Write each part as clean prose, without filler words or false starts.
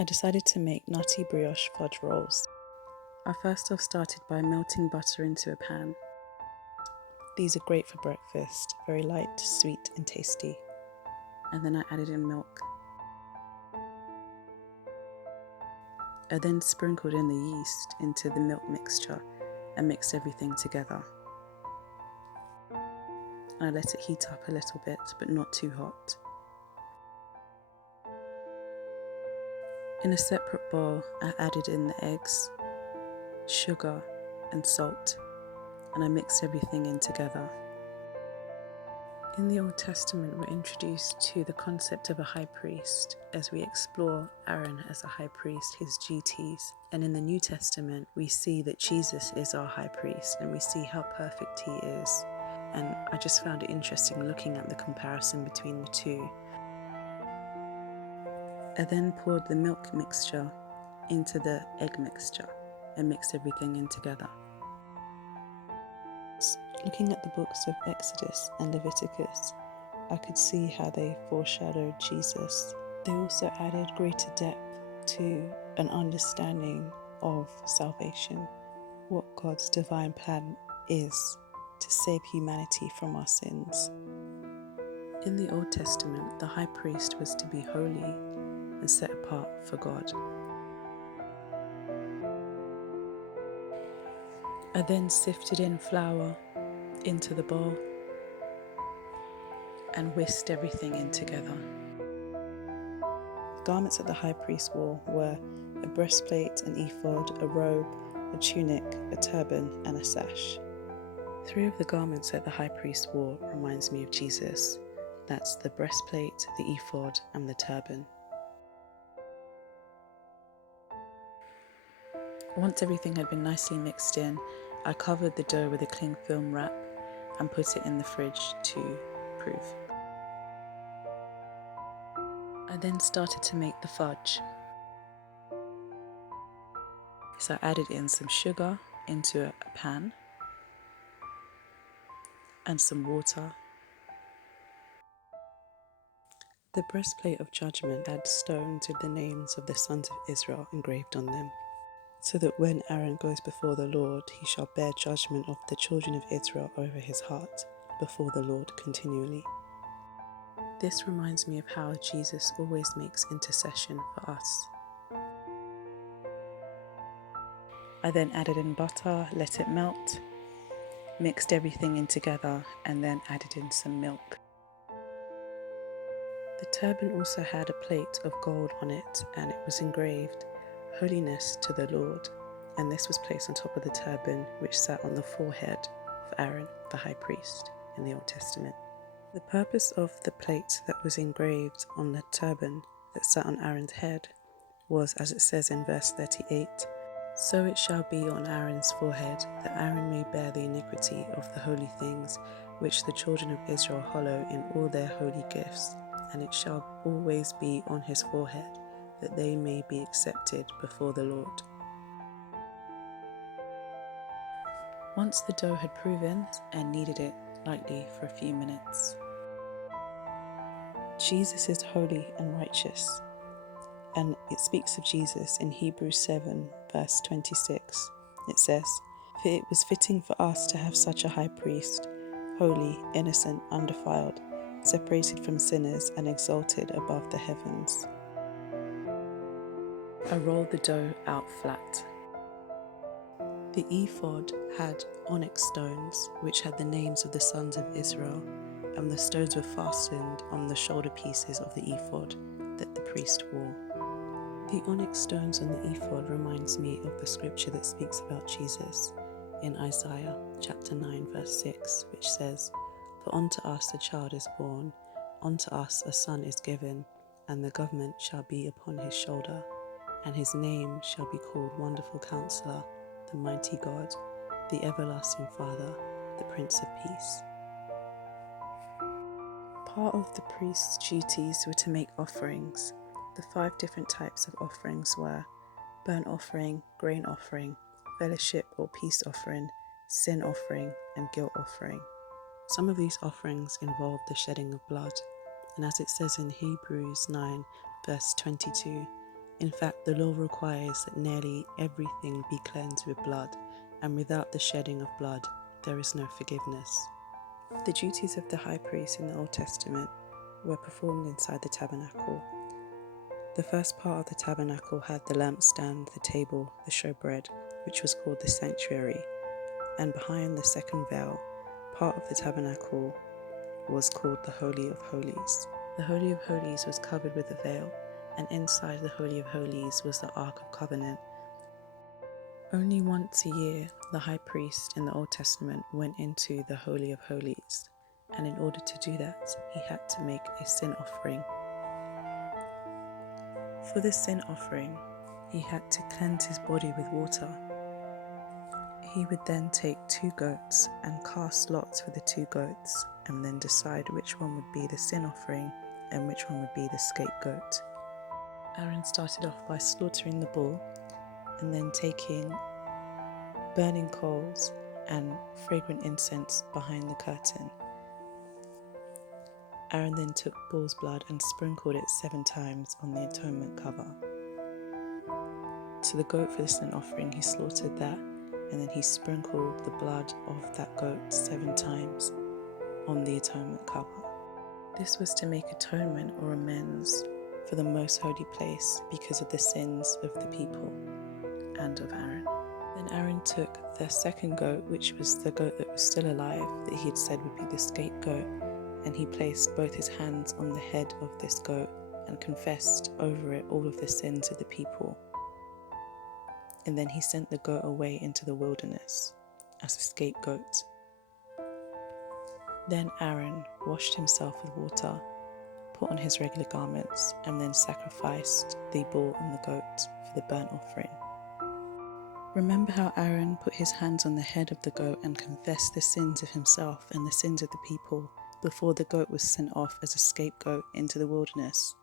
I decided to make Nutty Brioche Fudge rolls. I first off started by melting butter into a pan. These are great for breakfast, very light, sweet and tasty. And then I added in milk. I then sprinkled in the yeast into the milk mixture and mixed everything together. I let it heat up a little bit, but not too hot. In a separate bowl, I added in the eggs, sugar and salt, and I mixed everything in together. In the Old Testament, we're introduced to the concept of a high priest as we explore Aaron as a high priest, his duties. And in the New Testament, we see that Jesus is our high priest and we see how perfect he is. And I just found it interesting looking at the comparison between the two. I then poured the milk mixture into the egg mixture and mixed everything in together. Looking at the books of Exodus and Leviticus, I could see how they foreshadowed Jesus. They also added greater depth to an understanding of salvation, what God's divine plan is to save humanity from our sins. In the Old Testament, the high priest was to be holy and set apart for God. I then sifted in flour into the bowl and whisked everything in together. The garments that the high priest wore were a breastplate, an ephod, a robe, a tunic, a turban, and a sash. 3 of the garments that the high priest wore reminds me of Jesus. That's the breastplate, the ephod, and the turban. Once everything had been nicely mixed in, I covered the dough with a cling film wrap and put it in the fridge to proof. I then started to make the fudge. So I added in some sugar into a pan and some water. The breastplate of judgment had stones with the names of the sons of Israel engraved on them, so that when Aaron goes before the Lord, he shall bear judgment of the children of Israel over his heart before the Lord continually. This reminds me of how Jesus always makes intercession for us. I then added in butter, let it melt, mixed everything in together, and then added in some milk. The turban also had a plate of gold on it, and it was engraved, "Holiness to the Lord," and this was placed on top of the turban, which sat on the forehead of Aaron, the high priest, in the Old Testament. The purpose of the plate that was engraved on the turban that sat on Aaron's head was, as it says in verse 38, "So it shall be on Aaron's forehead, that Aaron may bear the iniquity of the holy things which the children of Israel hallow in all their holy gifts, and it shall always be on his forehead, that they may be accepted before the Lord." Once the dough had proven and kneaded it lightly for a few minutes. Jesus is holy and righteous, and it speaks of Jesus in Hebrews 7 verse 26. It says, "For it was fitting for us to have such a high priest, holy, innocent, undefiled, separated from sinners and exalted above the heavens." I rolled the dough out flat. The ephod had onyx stones, which had the names of the sons of Israel, and the stones were fastened on the shoulder pieces of the ephod that the priest wore. The onyx stones on the ephod reminds me of the scripture that speaks about Jesus in Isaiah chapter 9 verse 6, which says, "For unto us a child is born, unto us a son is given, and the government shall be upon his shoulder, and his name shall be called Wonderful Counselor, the Mighty God, the Everlasting Father, the Prince of Peace." Part of the priest's duties were to make offerings. The 5 different types of offerings were burnt offering, grain offering, fellowship or peace offering, sin offering, and guilt offering. Some of these offerings involved the shedding of blood, and as it says in Hebrews 9 verse 22, In fact, the law requires that nearly everything be cleansed with blood, and without the shedding of blood, there is no forgiveness. The duties of the high priest in the Old Testament were performed inside the tabernacle. The first part of the tabernacle had the lampstand, the table, the showbread, which was called the sanctuary, and behind the second veil, part of the tabernacle was called the Holy of Holies. The Holy of Holies was covered with a veil, and inside the Holy of Holies was the Ark of Covenant. Only once a year, the high priest in the Old Testament went into the Holy of Holies, and in order to do that, he had to make a sin offering. For the sin offering, he had to cleanse his body with water. He would then take 2 goats and cast lots for the 2 goats, and then decide which one would be the sin offering and which one would be the scapegoat. Aaron started off by slaughtering the bull and then taking burning coals and fragrant incense behind the curtain. Aaron then took bull's blood and sprinkled it 7 times on the atonement cover. To the goat for the sin offering, he slaughtered that, and then he sprinkled the blood of that goat 7 times on the atonement cover. This was to make atonement or amends for the most holy place because of the sins of the people and of Aaron. Then Aaron took the second goat, which was the goat that was still alive, that he had said would be the scapegoat, and he placed both his hands on the head of this goat and confessed over it all of the sins of the people. And then he sent the goat away into the wilderness as a scapegoat. Then Aaron washed himself with water, put on his regular garments, and then sacrificed the bull and the goat for the burnt offering. Remember how Aaron put his hands on the head of the goat and confessed the sins of himself and the sins of the people before the goat was sent off as a scapegoat into the wilderness?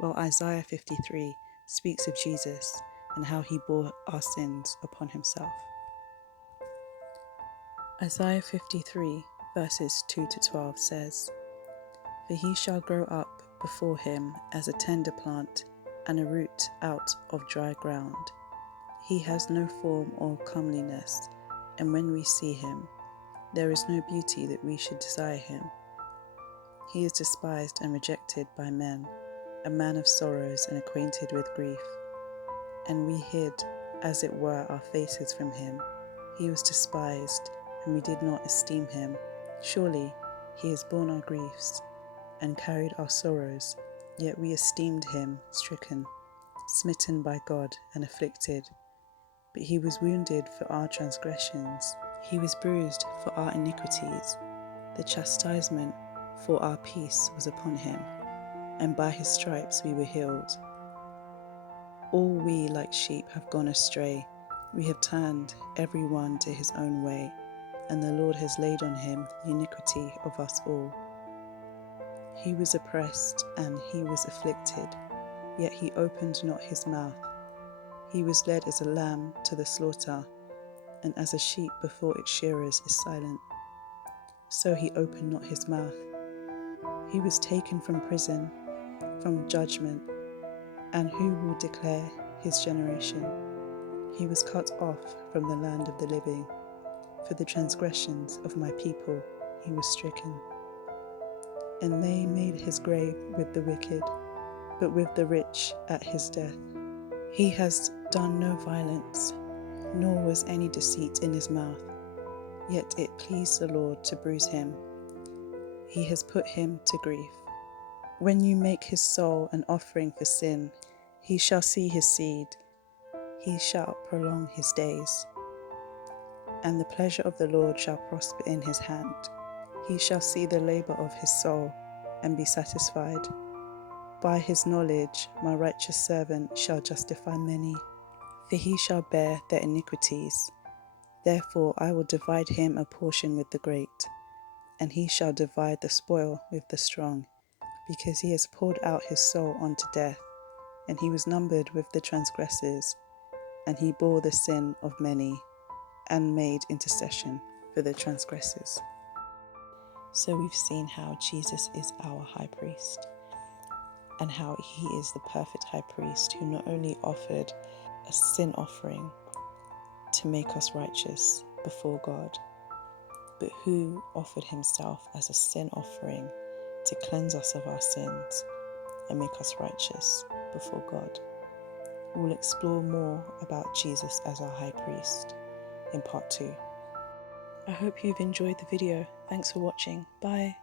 Well, Isaiah 53 speaks of Jesus and how he bore our sins upon himself. Isaiah 53 verses 2 to 12 says, "For he shall grow up before him as a tender plant and a root out of dry ground. He has no form or comeliness, and when we see him, there is no beauty that we should desire him. He is despised and rejected by men, a man of sorrows and acquainted with grief. And we hid, as it were, our faces from him. He was despised, and we did not esteem him. Surely he has borne our griefs and carried our sorrows, yet we esteemed him stricken, smitten by God, and afflicted. But he was wounded for our transgressions, he was bruised for our iniquities. The chastisement for our peace was upon him, and by his stripes we were healed. All we like sheep have gone astray. We have turned every one to his own way, and the Lord has laid on him the iniquity of us all. He was oppressed and he was afflicted, yet he opened not his mouth. He was led as a lamb to the slaughter, and as a sheep before its shearers is silent, so he opened not his mouth. He was taken from prison, from judgment, and who will declare his generation? He was cut off from the land of the living. For the transgressions of my people he was stricken. And they made his grave with the wicked, but with the rich at his death. He has done no violence, nor was any deceit in his mouth. Yet it pleased the Lord to bruise him. He has put him to grief. When you make his soul an offering for sin, he shall see his seed. He shall prolong his days. And the pleasure of the Lord shall prosper in his hand. He shall see the labour of his soul, and be satisfied. By his knowledge my righteous servant shall justify many, for he shall bear their iniquities. Therefore I will divide him a portion with the great, and he shall divide the spoil with the strong, because he has poured out his soul unto death, and he was numbered with the transgressors, and he bore the sin of many, and made intercession for the transgressors." So we've seen how Jesus is our high priest. and how he is the perfect high priest who not only offered a sin offering to make us righteous before God, but who offered himself as a sin offering to cleanse us of our sins and make us righteous before God. We'll explore more about Jesus as our high priest in part 2. I hope you've enjoyed the video. Thanks for watching. Bye.